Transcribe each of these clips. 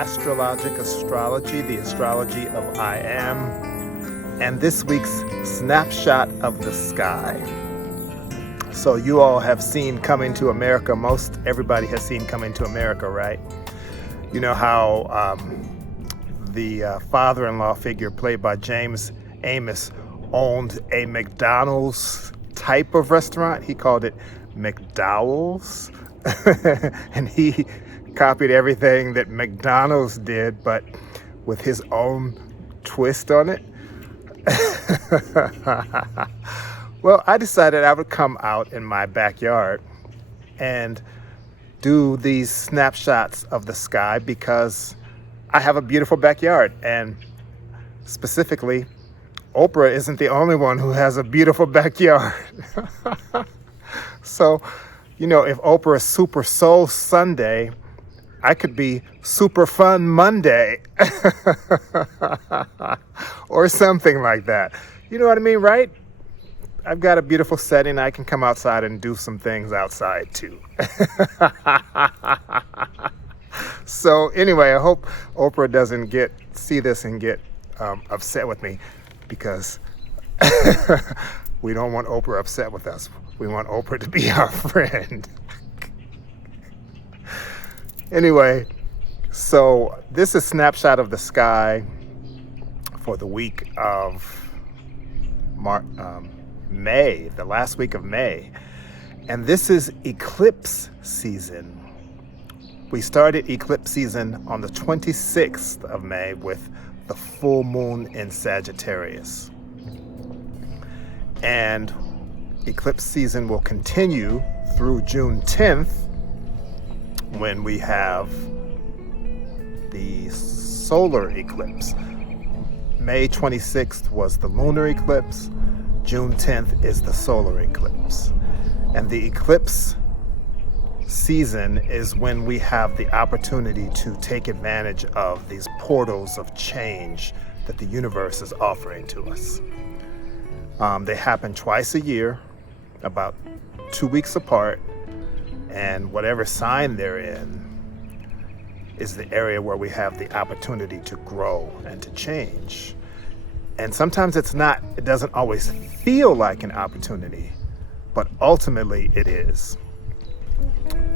Astrologic Astrology, the astrology of I Am, and this week's snapshot of the sky. So you all have seen Coming to America. Most everybody has seen Coming to America, right? You know how the father-in-law figure played by James Amos owned a McDonald's type of restaurant. He called it McDowell's. And he copied everything that McDonald's did, but with his own twist on it. Well, I decided I would come out in my backyard and do these snapshots of the sky because I have a beautiful backyard, and specifically, Oprah isn't the only one who has a beautiful backyard. So, you know, if Oprah is Super Soul Sunday, I could be Super Fun Monday or something like that. You know what I mean, right? I've got a beautiful setting. I can come outside and do some things outside too. So anyway, I hope Oprah doesn't see this and get upset with me, because we don't want Oprah upset with us. We want Oprah to be our friend. Anyway, so this is a snapshot of the sky for the week of May, the last week of May. And this is eclipse season. We started eclipse season on the 26th of May with the full moon in Sagittarius. And eclipse season will continue through June 10th, when we have the solar eclipse. May 26th was the lunar eclipse. June 10th is the solar eclipse. And the eclipse season is when we have the opportunity to take advantage of these portals of change that the universe is offering to us. They happen twice a year, about 2 weeks apart, and whatever sign they're in is the area where we have the opportunity to grow and to change. And sometimes it doesn't always feel like an opportunity, but ultimately it is.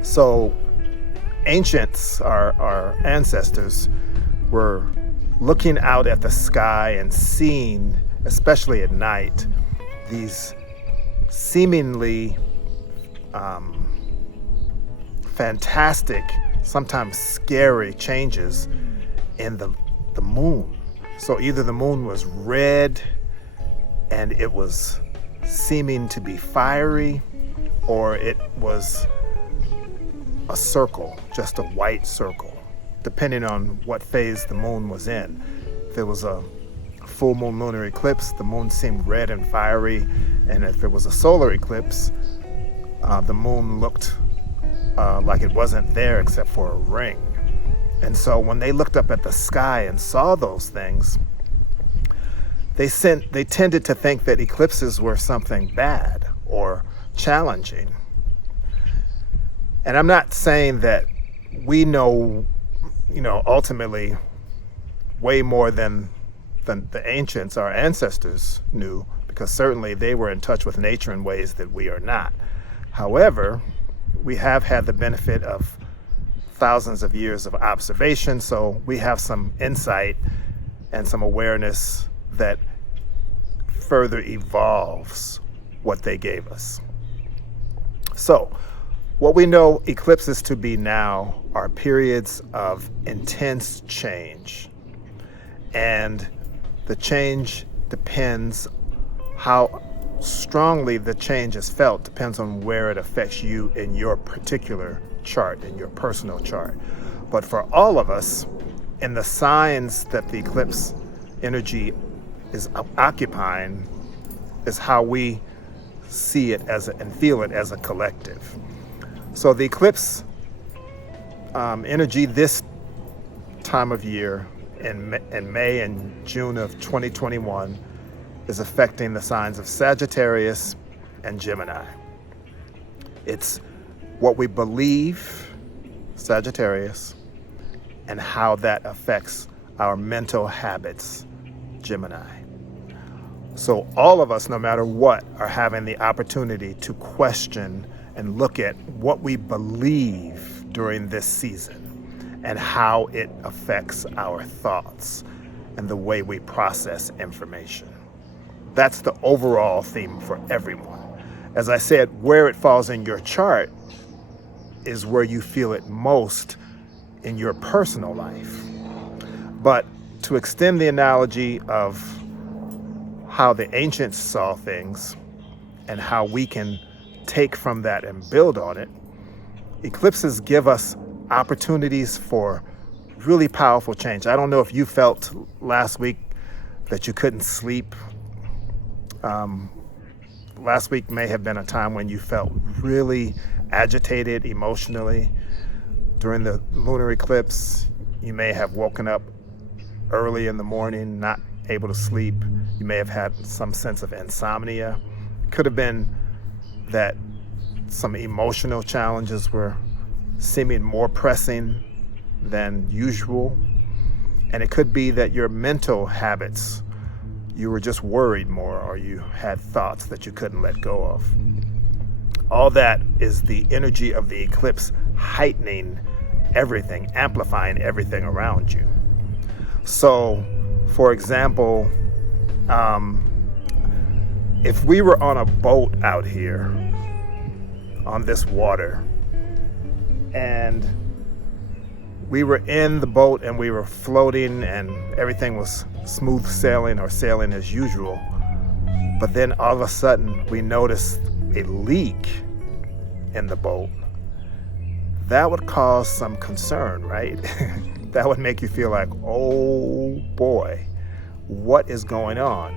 So ancients, our ancestors, were looking out at the sky and seeing, especially at night, these seemingly fantastic, sometimes scary changes in the moon. So either the moon was red and it was seeming to be fiery, or it was a circle, just a white circle, depending on what phase the moon was in. If it was a full moon lunar eclipse, the moon seemed red and fiery, and if it was a solar eclipse, the moon looked like it wasn't there except for a ring. And so when they looked up at the sky and saw those things, they tended to think that eclipses were something bad or challenging. And I'm not saying that we know, ultimately way more than the ancients, our ancestors, knew, because certainly they were in touch with nature in ways that we are not. However, we have had the benefit of thousands of years of observation, so we have some insight and some awareness that further evolves what they gave us. So, what we know eclipses to be now are periods of intense change. And the change depends how strongly the change is felt, depends on where it affects you in your particular chart, in your personal chart. But for all of us, in the signs that the eclipse energy is occupying, is how we see it and feel it as a collective. So the eclipse energy this time of year in May and June of 2021 is affecting the signs of Sagittarius and Gemini. It's what we believe, Sagittarius, and how that affects our mental habits, Gemini. So all of us, no matter what, are having the opportunity to question and look at what we believe during this season and how it affects our thoughts and the way we process information. That's the overall theme for everyone. As I said, where it falls in your chart is where you feel it most in your personal life. But to extend the analogy of how the ancients saw things and how we can take from that and build on it, eclipses give us opportunities for really powerful change. I don't know if you felt last week that you couldn't sleep. Last week may have been a time when you felt really agitated emotionally. During the lunar eclipse, you may have woken up early in the morning, not able to sleep. You may have had some sense of insomnia. It could have been that some emotional challenges were seeming more pressing than usual. And it could be that your mental habits, you were just worried more, or you had thoughts that you couldn't let go of. All that is the energy of the eclipse heightening everything, amplifying everything around you. So, for example, if we were on a boat out here on this water, and we were in the boat and we were floating and everything was smooth sailing or sailing as usual, but then all of a sudden we noticed a leak in the boat, that would cause some concern, right? That would make you feel like, oh boy, what is going on?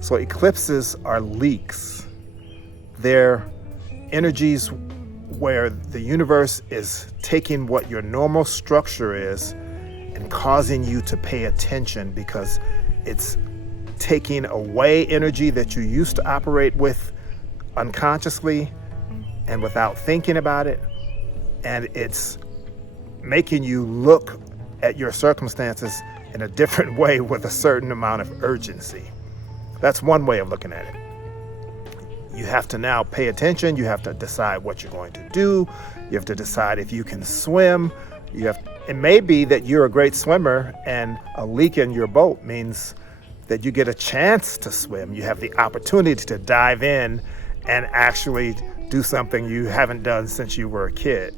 So eclipses are leaks. They're energies where the universe is taking what your normal structure is and causing you to pay attention, because it's taking away energy that you used to operate with unconsciously and without thinking about it, and it's making you look at your circumstances in a different way with a certain amount of urgency. That's one way of looking at it. You have to now pay attention. You have to decide what you're going to do. You have to decide if you can swim. It may be that you're a great swimmer and a leak in your boat means that you get a chance to swim. You have the opportunity to dive in and actually do something you haven't done since you were a kid.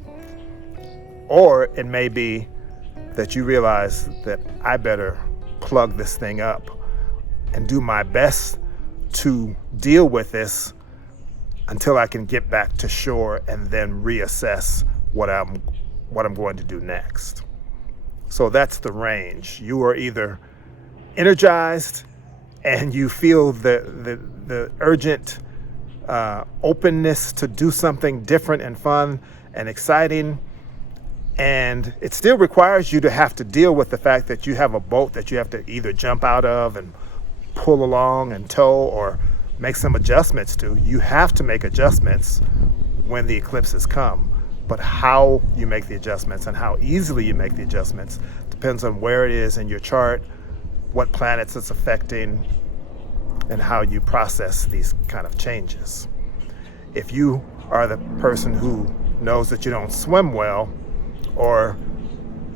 Or it may be that you realize that I better plug this thing up and do my best to deal with this until I can get back to shore and then reassess what I'm going to do next. So that's the range. You are either energized and you feel the urgent openness to do something different and fun and exciting, and it still requires you to have to deal with the fact that you have a boat that you have to either jump out of and pull along and tow or make some adjustments to. You have to make adjustments when the eclipses come, but how you make the adjustments and how easily you make the adjustments depends on where it is in your chart, what planets it's affecting, and how you process these kind of changes. If you are the person who knows that you don't swim well, or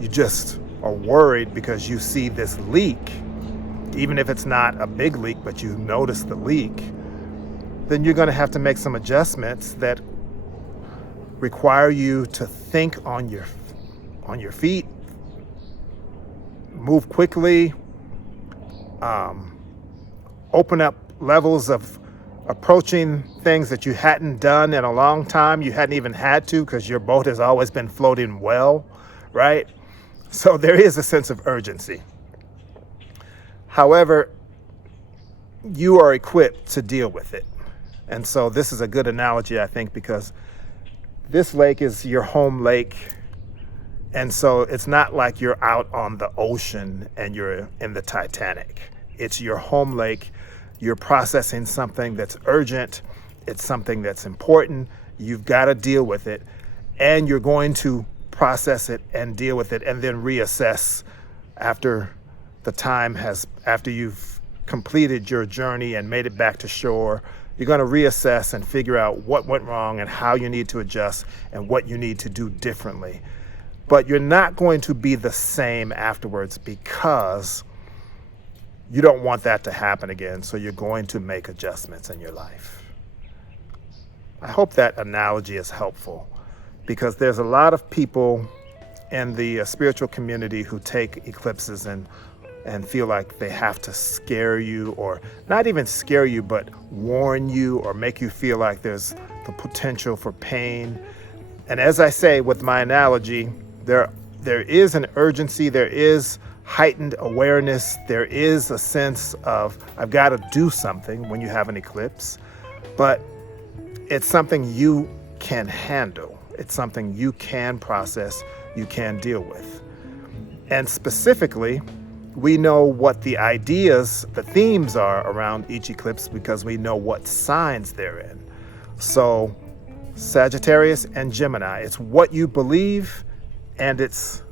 you just are worried because you see this leak, even if it's not a big leak, but you notice the leak, then you're going to have to make some adjustments that require you to think on your feet, move quickly, open up levels of approaching things that you hadn't done in a long time. You hadn't even had to because your boat has always been floating well, right? So there is a sense of urgency. However, you are equipped to deal with it. And so this is a good analogy, I think, because this lake is your home lake. And so it's not like you're out on the ocean and you're in the Titanic. It's your home lake. You're processing something that's urgent. It's something that's important. You've got to deal with it. And you're going to process it and deal with it, and then reassess after after you've completed your journey and made it back to shore. You're going to reassess and figure out what went wrong and how you need to adjust and what you need to do differently. But you're not going to be the same afterwards, because you don't want that to happen again. So you're going to make adjustments in your life. I hope that analogy is helpful, because there's a lot of people in the spiritual community who take eclipses and feel like they have to scare you, or not even scare you, but warn you or make you feel like there's the potential for pain. And as I say with my analogy, there is an urgency, there is heightened awareness, there is a sense of I've got to do something when you have an eclipse, but it's something you can handle. It's something you can process, you can deal with. And specifically, we know what the ideas, the themes are around each eclipse, because we know what signs they're in. So Sagittarius and Gemini, it's what you believe, and it's,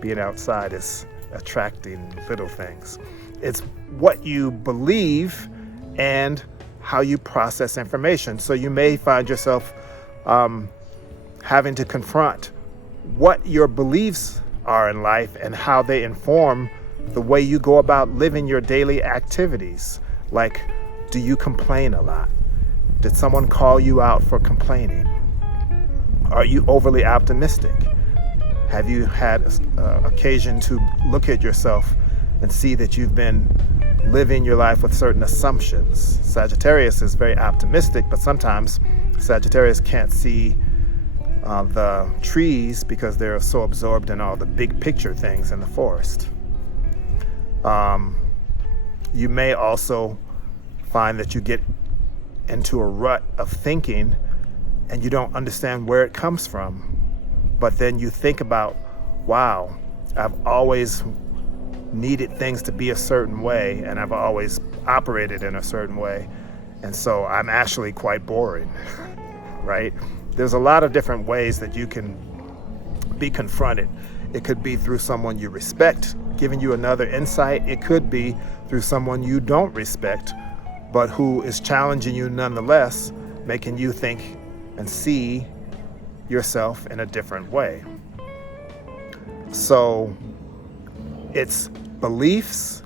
being outside is attracting little things. It's what you believe and how you process information. So you may find yourself having to confront what your beliefs are in life and how they inform the way you go about living your daily activities. Like, do you complain a lot? Did someone call you out for complaining? Are you overly optimistic? Have you had occasion to look at yourself and see that you've been living your life with certain assumptions? Sagittarius is very optimistic, but sometimes Sagittarius can't see the trees because they're so absorbed in all the big picture things in the forest. You may also find that you get into a rut of thinking and you don't understand where it comes from. But then you think about, wow, I've always needed things to be a certain way, and I've always operated in a certain way. And so I'm actually quite boring, right? There's a lot of different ways that you can be confronted. It could be through someone you respect, giving you another insight. It could be through someone you don't respect, but who is challenging you nonetheless, making you think and see yourself in a different way. So it's beliefs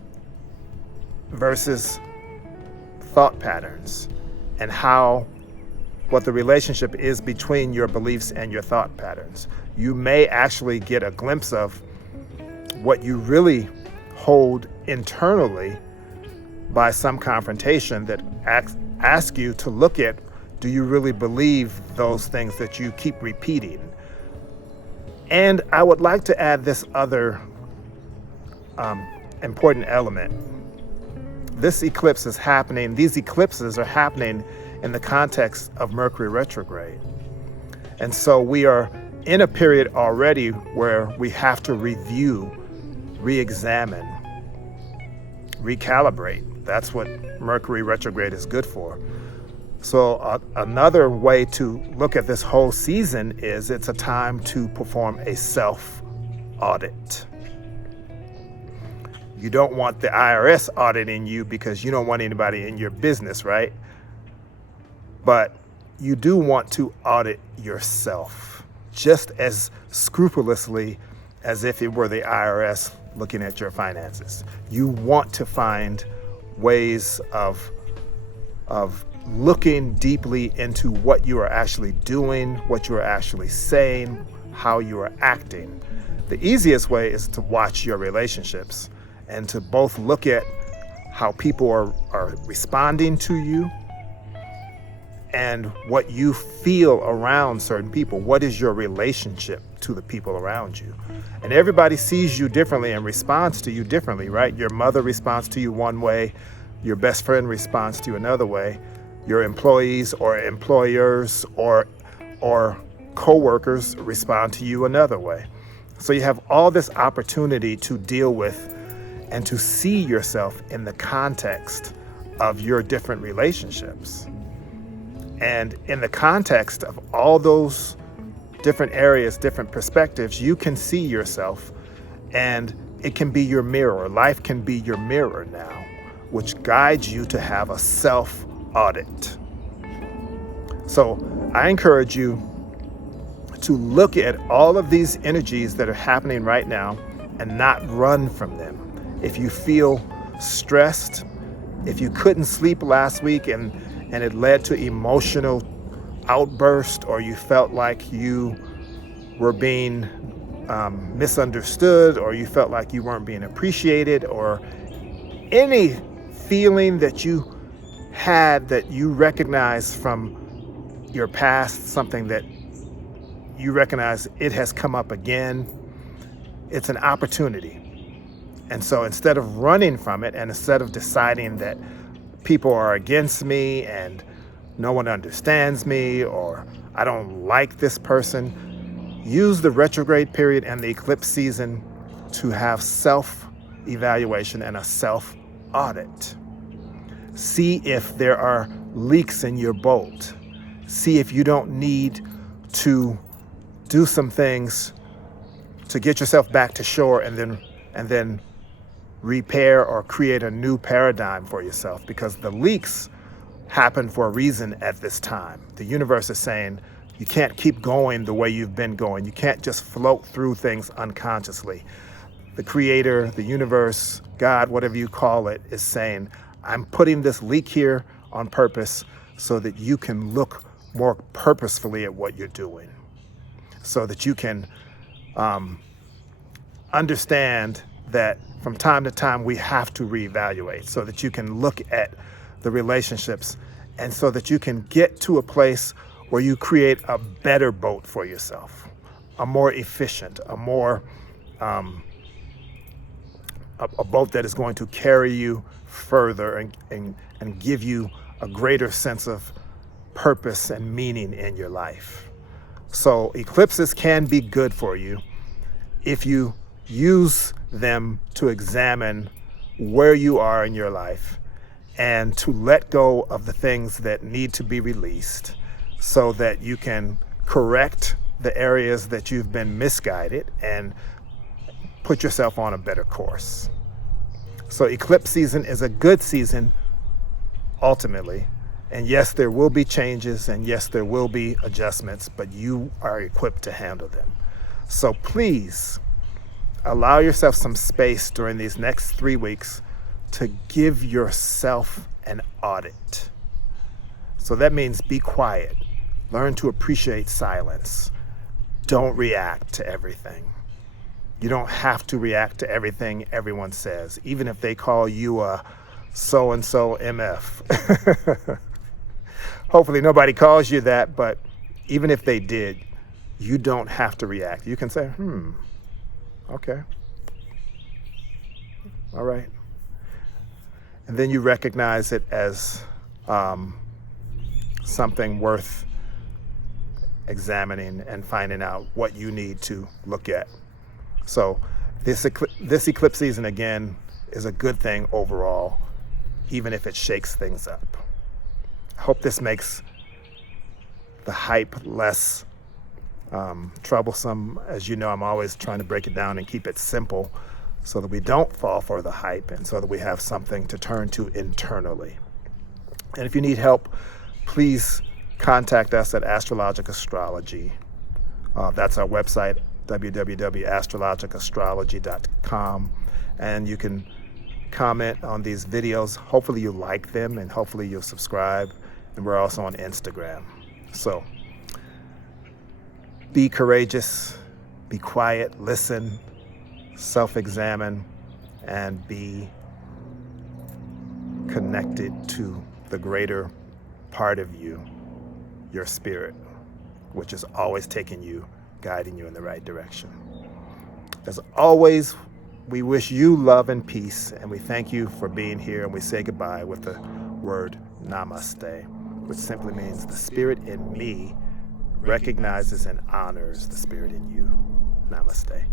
versus thought patterns, and what the relationship is between your beliefs and your thought patterns. You may actually get a glimpse of what you really hold internally by some confrontation that asks you to look at, do you really believe those things that you keep repeating? And I would like to add this other important element. This eclipse is happening, these eclipses are happening in the context of Mercury retrograde. And so we are in a period already where we have to review, re-examine, recalibrate. That's what Mercury retrograde is good for. So another way to look at this whole season is it's a time to perform a self-audit. You don't want the IRS auditing you because you don't want anybody in your business, right? But you do want to audit yourself just as scrupulously as if it were the IRS looking at your finances. You want to find ways of looking deeply into what you are actually doing, what you are actually saying, how you are acting. The easiest way is to watch your relationships and to both look at how people are responding to you and what you feel around certain people. What is your relationship to the people around you? And everybody sees you differently and responds to you differently, right? Your mother responds to you one way, your best friend responds to you another way, your employees or employers or co-workers respond to you another way. So you have all this opportunity to deal with and to see yourself in the context of your different relationships. And in the context of all those different areas, different perspectives, you can see yourself, and it can be your mirror. Life can be your mirror now, which guides you to have a self-audit. So I encourage you to look at all of these energies that are happening right now and not run from them. If you feel stressed, if you couldn't sleep last week and it led to emotional outburst, or you felt like you were being misunderstood, or you felt like you weren't being appreciated, or any feeling that you had that you recognize from your past, something that you recognize it has come up again, it's an opportunity. And so instead of running from it, and instead of deciding that people are against me and no one understands me, or I don't like this person, use the retrograde period and the eclipse season to have self-evaluation and a self-audit. See if there are leaks in your boat. See if you don't need to do some things to get yourself back to shore and then repair or create a new paradigm for yourself, because the leaks happen for a reason at this time. The universe is saying you can't keep going the way you've been going. You can't just float through things unconsciously. The creator, the universe, God, whatever you call it, is saying, I'm putting this leak here on purpose so that you can look more purposefully at what you're doing, so that you can understand that from time to time we have to reevaluate, so that you can look at the relationships, and so that you can get to a place where you create a better boat for yourself, a more efficient, a more a boat that is going to carry you further and give you a greater sense of purpose and meaning in your life. So eclipses can be good for you if you use them to examine where you are in your life and to let go of the things that need to be released, so that you can correct the areas that you've been misguided and put yourself on a better course. So eclipse season is a good season ultimately. And yes, there will be changes, and yes, there will be adjustments, but you are equipped to handle them. So please allow yourself some space during these next 3 weeks to give yourself an audit. So that means be quiet. Learn to appreciate silence. Don't react to everything. You don't have to react to everything everyone says, even if they call you a so-and-so MF. Hopefully nobody calls you that, but even if they did, you don't have to react. You can say, okay, all right. And then you recognize it as something worth examining and finding out what you need to look at. So this eclipse season, again, is a good thing overall, even if it shakes things up. I hope this makes the hype less troublesome. As you know, I'm always trying to break it down and keep it simple so that we don't fall for the hype, and so that we have something to turn to internally. And if you need help, please contact us at Astrologic Astrology. That's our website, www.astrologicastrology.com. And you can comment on these videos. Hopefully you like them, and hopefully you'll subscribe. And we're also on Instagram. So be courageous, be quiet, listen, self-examine, and be connected to the greater part of you, your spirit, which is always taking you, guiding you in the right direction. As always, we wish you love and peace, and we thank you for being here, and we say goodbye with the word namaste, which simply means the spirit in me recognizes and honors the spirit in you. Namaste.